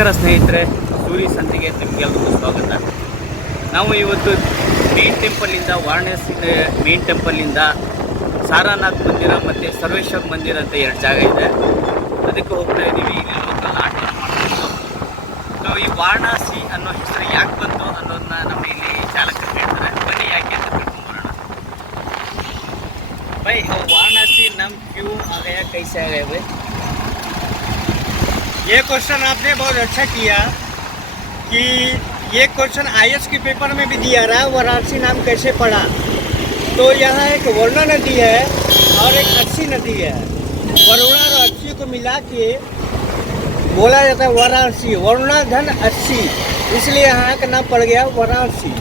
ನಮಸ್ಕಾರ ಸ್ನೇಹಿತರೆ, ಸೂರಿ ಸಂತೆಗೆ ನಿಮಗೆಲ್ಲರಿಗೂ ಸ್ವಾಗತ. ನಾವು ಇವತ್ತು ಮೇನ್ ಟೆಂಪಲಿಂದ ವಾರಣಾಸಿ ಮೇನ್ ಟೆಂಪಲಿಂದ ಸಾರಾನಾಥ್ ಮಂದಿರ ಮತ್ತು ಸರ್ವೇಶ್ವರ ಮಂದಿರ ಅಂತ ಎರಡು ಜಾಗ ಇದೆ. ಅದಕ್ಕೆ ಹೋಗ್ತಾ ಇದ್ದೀವಿ. ಇಲ್ಲಿ ಲೋಕಲ್ ಆಟೋ ಮಾಡ್ಕೊಂಡು ಸೊ ಈ ವಾರಣಾಸಿ ಅನ್ನೋ ಹೆಸರು ಯಾಕೆ ಬಂತು ಅನ್ನೋದನ್ನ ನಮ್ಮ ಇಲ್ಲಿ ಚಾಲಕರು ಹೇಳ್ತಾರೆ. ಬನ್ನಿ ಯಾಕೆ ಅಂತ ತಿಳ್ಕೊಂಬರೋಣ. भाई वाराणसी नाम क्यों आ गया, कैसे आ गया भाई? ये क्वेश्चन आपने बहुत अच्छा किया कि ये क्वेश्चन आईएएस के पेपर में भी दिया रहा, वाराणसी नाम कैसे पड़ा। तो यहाँ एक वरुणा नदी है और एक अस्सी नदी है। वरुणा और अस्सी को मिला के बोला जाता है वाराणसी, वरुणा धन अस्सी, इसलिए यहाँ का नाम पड़ गया वाराणसी।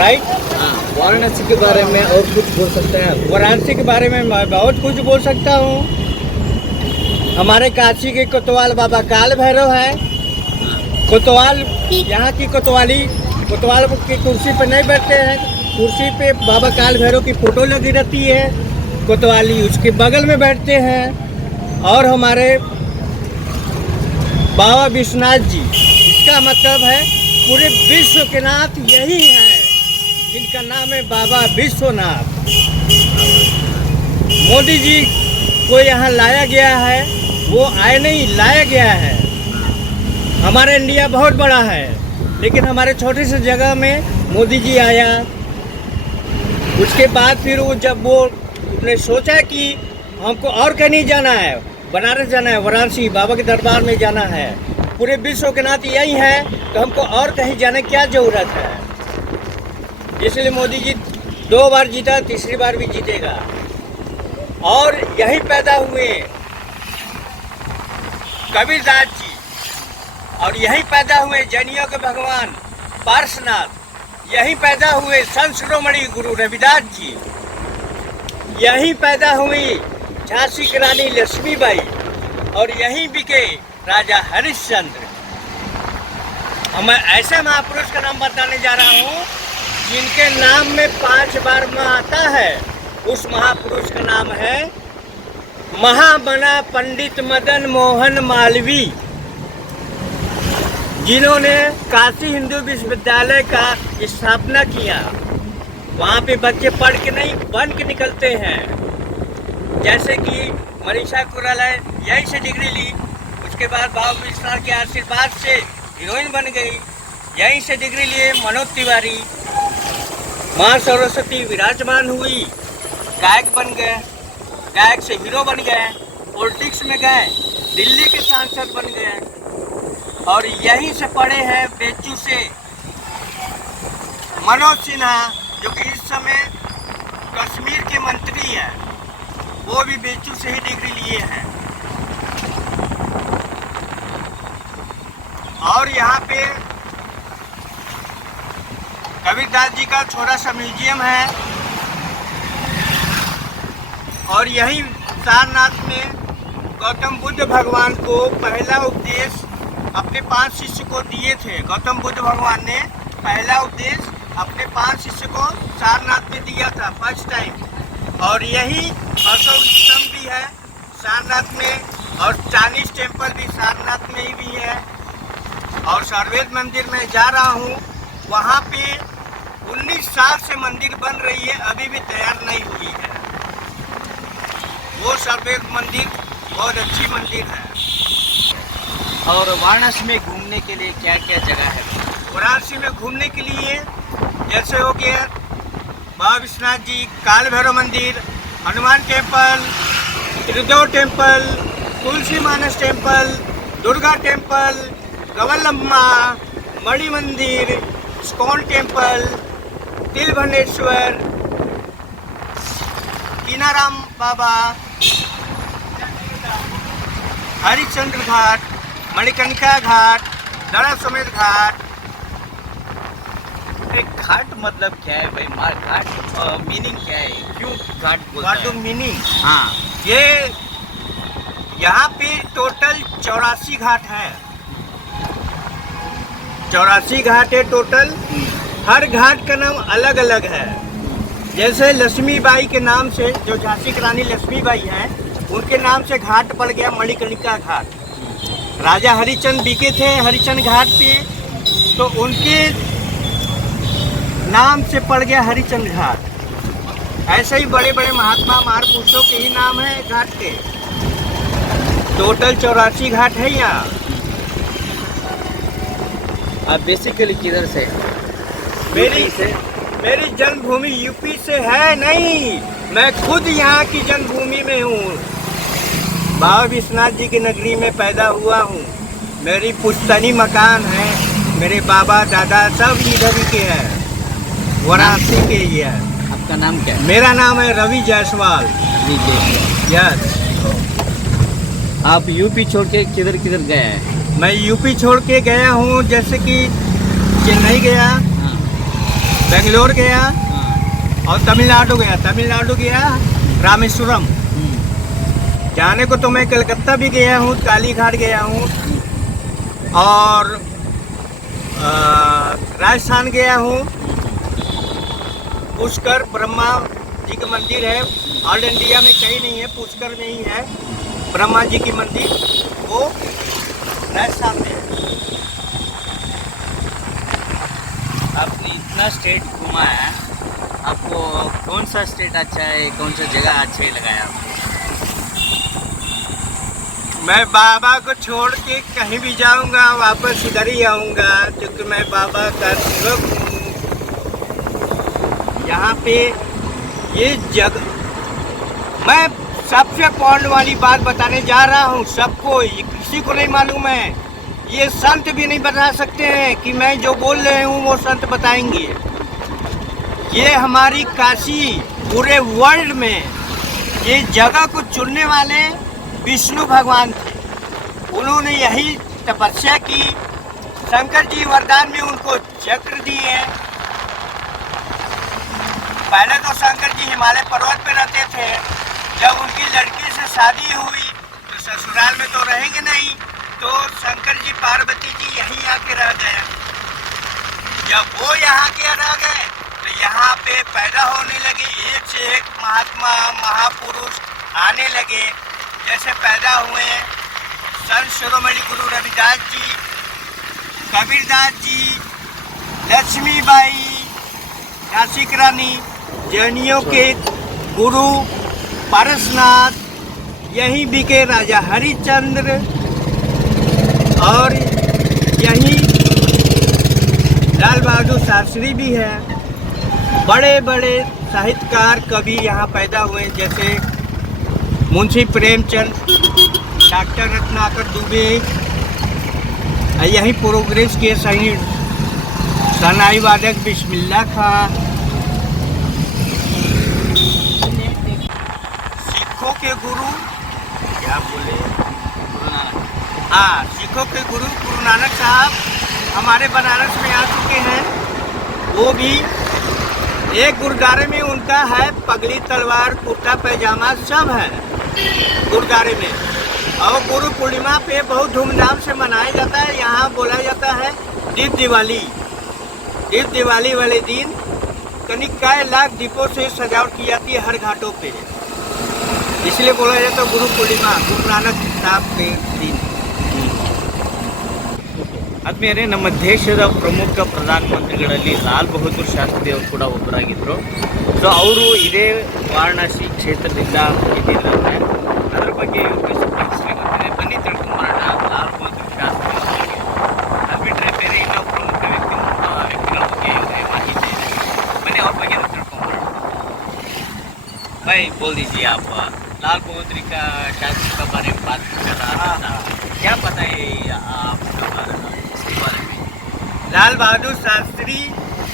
राइट। वाराणसी के बारे में और कुछ बोल सकते हैं? वाराणसी के बारे में मैं बहुत कुछ बोल सकता हूँ। हमारे काशी के कोतवाल बाबा काल भैरव है। कोतवाल यहाँ की कोतवाल की कुर्सी पर नहीं बैठते हैं, कुर्सी पे बाबा काल भैरव की फोटो लगी रहती है। कोतवाली उसके बगल में बैठते हैं। और हमारे बाबा विश्वनाथ जी, इसका मतलब है पूरे विश्व के नाथ यही है, जिनका नाम है बाबा विश्वनाथ। मोदी जी को यहाँ लाया गया है, वो आए नहीं, लाया गया है। हमारा इंडिया बहुत बड़ा है, लेकिन हमारे छोटे से जगह में मोदी जी आया। उसके बाद फिर वो जब वो उसने सोचा कि हमको और कहीं नहीं जाना है, बनारस जाना है, वाराणसी बाबा के दरबार में जाना है, पूरे विश्व के नाथ यही है, तो हमको और कहीं जाने की क्या ज़रूरत है। इसलिए मोदी जी 2 बार जीता, तीसरी बार भी जीतेगा। और यही पैदा हुए कबीरदास जी, और यही पैदा हुए जैनियों के भगवान पार्श्वनाथ, यही पैदा हुए संत शिरोमणि गुरु रविदास जी, यही पैदा हुई झांसी की रानी लक्ष्मीबाई, और यहीं बिके राजा हरिश्चंद्र। मैं ऐसे महापुरुष का नाम बताने जा रहा हूँ जिनके नाम में 5 बार माँ आता है। उस महापुरुष का नाम है महामना पंडित मदन मोहन मालवीय, जिन्होंने काशी हिंदू विश्वविद्यालय का स्थापना किया। वहाँ पे बच्चे पढ़ के नहीं, बन के निकलते हैं। जैसे कि मनीषा कुराला यहीं से डिग्री ली, उसके बाद बाबा विश्वनाथ के आशीर्वाद से हीरोइन बन गई। यहीं से डिग्री लिए मनोज तिवारी, माँ सरस्वती विराजमान हुई, गायक बन गए, गायक से हीरो बन गए, पॉलिटिक्स में गए, दिल्ली के सांसद बन गए। और यहीं से पढ़े हैं बेचू से मनोज सिन्हा, जो कि इस समय कश्मीर के मंत्री हैं, वो भी बेचू से ही डिग्री लिए हैं। और यहाँ पे कबीरदास जी का छोटा सा म्यूजियम है। और यही सारनाथ में गौतम बुद्ध भगवान को पहला उपदेश अपने 5 शिष्य को दिए थे। गौतम बुद्ध भगवान ने पहला उपदेश अपने 5 शिष्य को सारनाथ में दिया था, फर्स्ट टाइम। और यही अशोक स्तंभ भी है सारनाथ में, और चाइनीज टेम्पल भी सारनाथ में ही भी है। और सर्वेद मंदिर में जा रहा हूँ, वहाँ पे 19 साल से मंदिर बन रही है, अभी भी तैयार नहीं हुई है। वो सर्वेद मंदिर बहुत अच्छी मंदिर है। और वाराणसी में घूमने के लिए क्या क्या जगह है? वाराणसी में घूमने के लिए जैसे हो गया बाबा विश्वनाथ जी, काल भैरव मंदिर, हनुमान टेम्पल, त्रिदेव टेम्पल, तुलसी मानस टेम्पल, दुर्गा टेम्पल, गवलम्मा, मणि मंदिर, स्कॉन टेम्पल, तिलभनेश्वर, कीनाराम बाबा, हरिश्चंद्र घाट, मणिकर्णिका घाट, दड़ा समेत घाट। एक घाट मतलब क्या है भाई? मार घाट मीनिंग क्या है? क्यों घाट बोलते घाट हैं? मीनिंग, हाँ, ये यहाँ पे टोटल 84 घाट है। 84 घाट है टोटल। हर घाट का नाम अलग अलग है। जैसे लक्ष्मीबाई के नाम से, जो झांसी की रानी लक्ष्मीबाई हैं, उनके नाम से घाट पड़ गया मणिकर्णिका घाट। राजा हरिचंद बिके थे हरिचंद घाट पे, तो उनके नाम से पड़ गया हरिचंद घाट। ऐसे ही बड़े बड़े महात्मा महापुरुषों के ही नाम है घाट के। टोटल 84 घाट है यहाँ। आप बेसिकली किधर से? मेरी जन्मभूमि यूपी से है नहीं, मैं खुद यहाँ की जन्मभूमि में हूँ। बाबा विश्वनाथ जी की नगरी में पैदा हुआ हूँ। मेरी पुश्तैनी मकान है, मेरे बाबा दादा सब इधर ही के हैं, वाराणसी के ही है। आपका नाम क्या है? मेरा नाम है रवि जायसवाल। यस। आप यूपी छोड़ के किधर किधर गए हैं? मैं यूपी छोड़ के गया हूँ, जैसे कि चेन्नई गया, हाँ, बेंगलोर गया हाँ, और तमिलनाडु गया रामेश्वरम। जाने को तो मैं कलकत्ता भी गया हूँ, काली घाट गया हूँ और राजस्थान गया हूँ। पुष्कर ब्रह्मा जी का मंदिर है, ऑल इंडिया में कहीं नहीं है, पुष्कर में ही है ब्रह्मा जी की मंदिर, वो राजस्थान में है। आपने इतना स्टेट घूमा है, आपको कौन सा स्टेट अच्छा है, कौन सा जगह अच्छे लगा है आपको? मैं बाबा को छोड़ के कहीं भी जाऊंगा वापस इधर ही आऊंगा, क्योंकि मैं बाबा का सेवक हूँ। यहाँ पे ये जगह, मैं सबसे पॉइंट वाली बात बताने जा रहा हूँ सबको, किसी को नहीं मालूम है, ये संत भी नहीं बता सकते हैं कि मैं जो बोल रहे हूँ वो संत बताएंगे। ये हमारी काशी पूरे वर्ल्ड में ये जगह को चुनने वाले विष्णु भगवान थे। उन्होंने यही तपस्या की, शंकर जी वरदान में उनको चक्र दिए। पहले तो शंकर जी हिमालय पर्वत पे रहते थे, जब उनकी लड़की से शादी हुई तो ससुराल में तो रहेंगे नहीं, तो शंकर जी पार्वती जी यहीं आके रह गए। जब वो यहाँ के रह गए तो यहाँ पे पैदा होने लगे एक से एक महात्मा महापुरुष आने लगे। जैसे पैदा हुए संत शिरोमणि गुरु रविदास जी, कबीरदास जी, लक्ष्मीबाई, झांसी की रानी, जैनियों के गुरु पारसनाथ, यहीं बिके राजा हरिश्चंद्र, और यहीं लाल बहादुर शास्त्री भी है। बड़े बड़े साहित्यकार कवि यहाँ पैदा हुए, जैसे मुंशी प्रेमचंद, डॉक्टर रत्नाकर दुबे, यहीं प्रोग्रेस के सही सनाई वादक बिस्मिल्लाह खां। सिखों के गुरु क्या बोले, हाँ, सिखों के गुरु गुरु नानक साहब हमारे बनारस में आ चुके हैं। वो भी एक गुरुद्वारे में उनका है, पगड़ी तलवार कुर्ता पैजामा सब है गुरुद्वारे में। और गुरु पूर्णिमा पे बहुत धूमधाम से मनाया जाता है। यहाँ बोला जाता है दीप दिवाली। दीप दिवाली वाले दिन करीब कई लाख दीपों से सजावट की जाती है हर घाटों पे, इसलिए बोला जाता है गुरु पूर्णिमा, गुरु नानक साहब के दिन। ಆದ್ಮೇಲೆ ನಮ್ಮ ದೇಶದ ಪ್ರಮುಖ ಪ್ರಧಾನಮಂತ್ರಿಗಳಲ್ಲಿ ಲಾಲ್ ಬಹದ್ದೂರ್ ಶಾಸ್ತ್ರಿ ಅವರು ಕೂಡ ಒಬ್ಬರಾಗಿದ್ದರು. ಸೊ ಅವರು ಇದೇ ವಾರಣಾಸಿ ಕ್ಷೇತ್ರದಿಂದ ಇದ್ದಿದ್ರಂತೆ. ಅದರ ಬಗ್ಗೆ ಇವತ್ತು ಗೊತ್ತಿದೆ, ಬನ್ನಿ ತಿಳ್ಕೊಂಬರೋಣ ಲಾಲ್ ಬಹದ್ದೂರ್ ಶಾಸ್ತ್ರಿ ಅವರಿಗೆ. ಅದು ಬಿಟ್ಟರೆ ಬೇರೆ ಇನ್ನೂ ಪ್ರಮುಖ ವ್ಯಕ್ತಿಗಳ ಬಗ್ಗೆ ಇವ್ರಿಗೆ ಮಾಹಿತಿ ಇದೆ, ಬನ್ನಿ ಅವ್ರ ಬಗ್ಗೆ ತಿಳ್ಕೊಂಬರೋಣ. भाई बोल दीजिए आप, लाल बहादुर का शास्त्री के बारे में बात कर रहा था, क्या पता है आपके बारे में? लाल बहादुर शास्त्री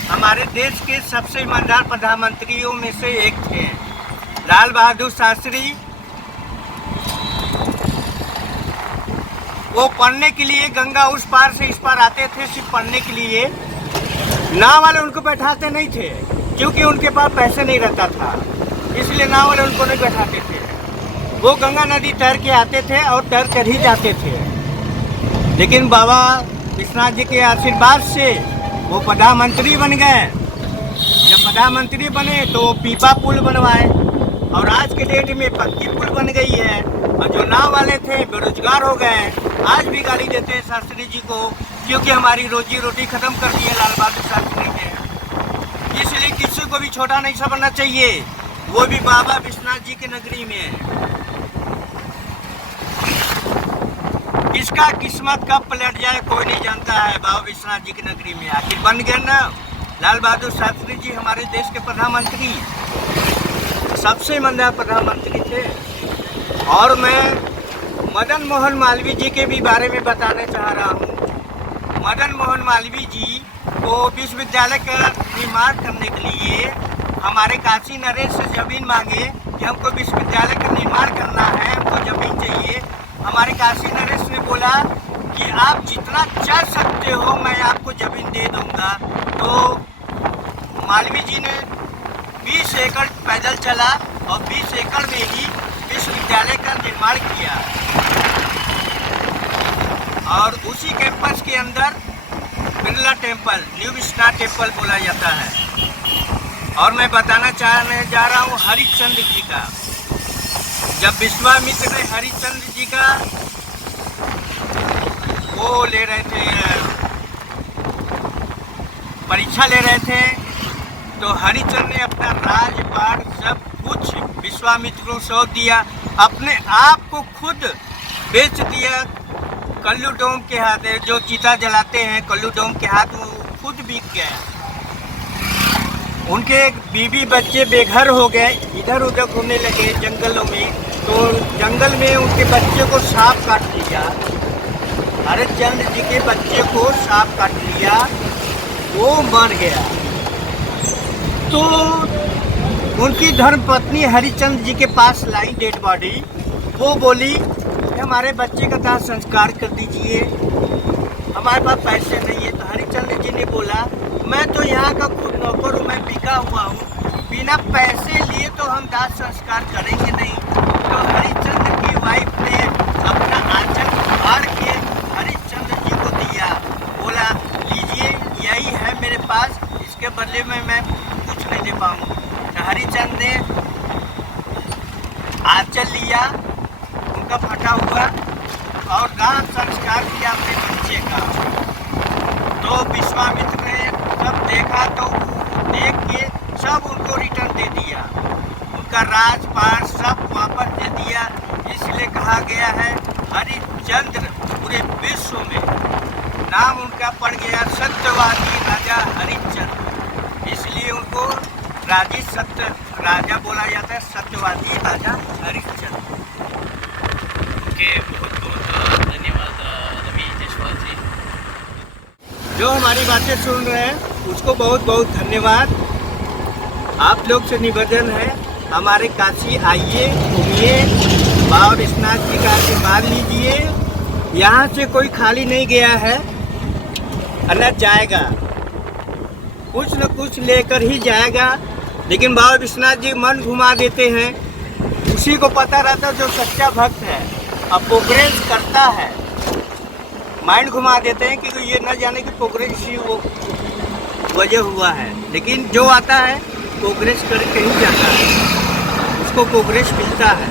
हमारे देश के सबसे ईमानदार प्रधानमंत्रियों में से एक थे। लाल बहादुर शास्त्री वो पढ़ने के लिए गंगा उस पार से इस पार आते थे, सिर्फ पढ़ने के लिए। नाव वाले उनको बैठाते नहीं थे, क्योंकि उनके पास पैसे नहीं रहता था, इसलिए नाव वाले उनको नहीं बैठाते थे। वो गंगा नदी तैर के आते थे और तैर कर ही जाते थे। लेकिन बाबा विश्वनाथ जी के आशीर्वाद से वो प्रधानमंत्री बन गए। जब प्रधानमंत्री बने तो वो पीपा पुल बनवाए, और आज के डेट में पक्की पुल बन गई है और जो नाव वाले थे बेरोजगार हो गए हैं। आज भी गाली देते हैं शास्त्री जी को, क्योंकि हमारी रोजी रोटी खत्म कर दी है लाल बहादुर शास्त्री ने। इसलिए किसी को भी छोटा नहीं समझना चाहिए, वो भी बाबा विश्वनाथ जी की नगरी में। किसका किस्मत कब पलट जाए कोई नहीं जानता है। बाबा विश्वनाथ जी की नगरी में आखिर बन गए ना लाल बहादुर शास्त्री जी, हमारे देश के प्रधानमंत्री, सबसे ईमानदार प्रधानमंत्री थे। और मैं मदन मोहन मालवीय जी के भी बारे में बताना चाह रहा हूँ। मदन मोहन मालवीय जी को विश्वविद्यालय का निर्माण करने के लिए हमारे काशी नरेश से जमीन मांगे कि हमको विश्वविद्यालय का निर्माण करना है, हमको जमीन चाहिए। हमारे काशी नरेश ने बोला कि आप जितना चल सकते हो मैं आपको जमीन दे दूंगा। तो मालवीय जी ने 20 एकड़ पैदल चला और 20 एकड़ में ही विश्वविद्यालय का निर्माण किया। और उसी कैंपस के अंदर Birla temple, new star temple बोला जाता है। और मैं बताना चाहने जा रहा हूँ हरिश्चंद्र जी का। जब विश्वामित्र ने हरिश्चंद्र जी का वो ले रहे थे, परीक्षा ले रहे थे, तो हरिश्चंद्र ने अपना राजपाट सब कुछ विश्वामित्र को सौंप दिया, अपने आप को खुद बेच दिया कल्लू डोम के हाथ। जो चिता जलाते हैं कल्लू डोम के हाथ, वो खुद बिक गया। उनके बीवी बच्चे बेघर हो गए, इधर उधर घूमने लगे जंगलों में। तो जंगल में उनके बच्चे को सांप काट लिया, हरिश्चंद्र जी के बच्चे को सांप काट लिया, वो मर गया। तो उनकी धर्मपत्नी हरिश्चंद्र जी के पास लाई डेड बॉडी। वो बोली कि हमारे बच्चे का दाह संस्कार कर दीजिए, हमारे पास पैसे नहीं है। तो हरिश्चंद्र जी ने बोला मैं तो यहाँ का खुद नौकर हूँ, मैं बिका हुआ हूँ, बिना पैसे लिए तो हम दाह संस्कार करेंगे नहीं। तो हरिश्चंद्र की वाइफ ने अपना आंचल फाड़ के हरिश्चंद्र जी को दिया, बोला लीजिए यही है मेरे पास, इसके बदले में मैं कुछ नहीं दे पाऊँगा। तो हरिश्चंद्र ने आंचल लिया उनका फटा हुआ और दाह संस्कार किया अपने बच्चे का। तो विश्वामित्र ने सब देखा, तो देख के सब उनको रिटर्न दे दिया, उनका राजपाट सब वापस दे दिया। इसलिए कहा गया है हरिश्चंद्र पूरे विश्व में नाम उनका पड़ गया सत्यवादी राजा हरिश्चंद्र। इसलिए उनको राजी सत्य राजा बोला जाता है, सत्यवादी राजा हरिश्चंद्र। के बहुत बहुत धन्यवाद रवि जायसवाल जी। जो हमारी बातें सुन रहे हैं उसको बहुत बहुत धन्यवाद। आप लोग से निवेदन है हमारे काशी आइए, घूमिए, बाबा विश्वनाथ जी का आशीर्वाद लीजिए। यहाँ से कोई खाली नहीं गया है, अन्य जाएगा, कुछ न कुछ लेकर ही जाएगा। लेकिन बाबा विश्वनाथ जी मन घुमा देते हैं, उसी को पता रहता जो सच्चा भक्त है। अब प्रोग्रेस करता है, माइंड घुमा देते हैं कि ये न जाने कि प्रोग्रेस ही वो वजह हुआ है। लेकिन जो आता है प्रोग्रेस करके ही जाता है, उसको प्रोग्रेस मिलता है।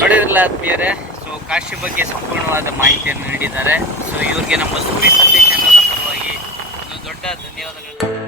ನೋಡಿದ್ರಲ್ಲ ಆತ್ಮೀಯರೇ, ಸೊ ಕಾಶಿ ಬಗ್ಗೆ ಸಂಪೂರ್ಣವಾದ ಮಾಹಿತಿಯನ್ನು ನೀಡಿದ್ದಾರೆ. ಸೊ ಇವ್ರಿಗೆ ನಮ್ಮ ಸೂರಿ ಸಂತೆ ಚಾನಲ್ ಪರವಾಗಿ ಒಂದು ದೊಡ್ಡ ಧನ್ಯವಾದಗಳು.